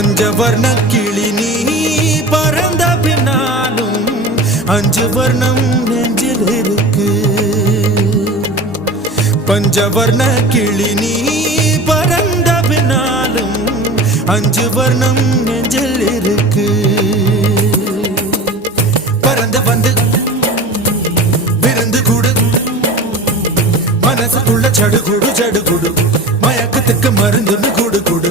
பஞ்சவர்ண கிளி நீ பறந்த பின்னாலும் 5 வர்ணம் நெஞ்சில் இருக்கு. பஞ்சவர்ண கிளி நீ பறந்த பின்னாலும் 5 வர்ணம் நெஞ்சில் இருக்கு. பறந்து வந்து விருந்து கூடு, மனசுக்குள்ள சடுகுடு சடுகுடு, மயக்கத்துக்கு மருந்துன்னு கூடு கூடு.